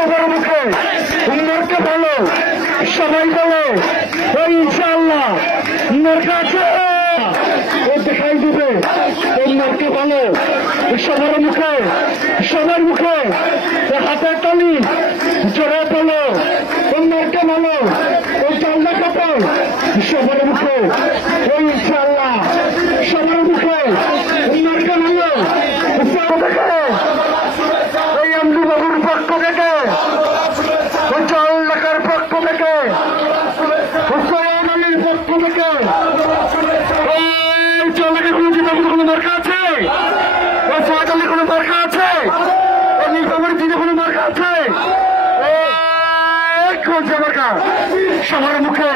সবার মুখে মার্কা ভালো, সবাই বলে ইনশাআল্লাহ মার্কা আছে, ও দেখাই দিবে এই মার্কা ভালো। সবার মুখে, সবার মুখে হাতের তালি জোরে বলো মার্কা ভালো, ওই চালনা কাপড় সবার মুখে ইনশাআল্লাহ, সবার মুখে মার্কা ভালো। এই এমডি বাবুর পক্ষ থেকে, ওই চালনাকার পক্ষ থেকে, হুসাইন আলীর পক্ষ থেকে, এই চালনাকে কোনো জিতাবুর কোনো দরকার আছে? ওই ফয়াদ আলীর কোনো দরকার আছে? ওই নীলফামারীর দিনে কোনো দরকার আছে? সবার মুখে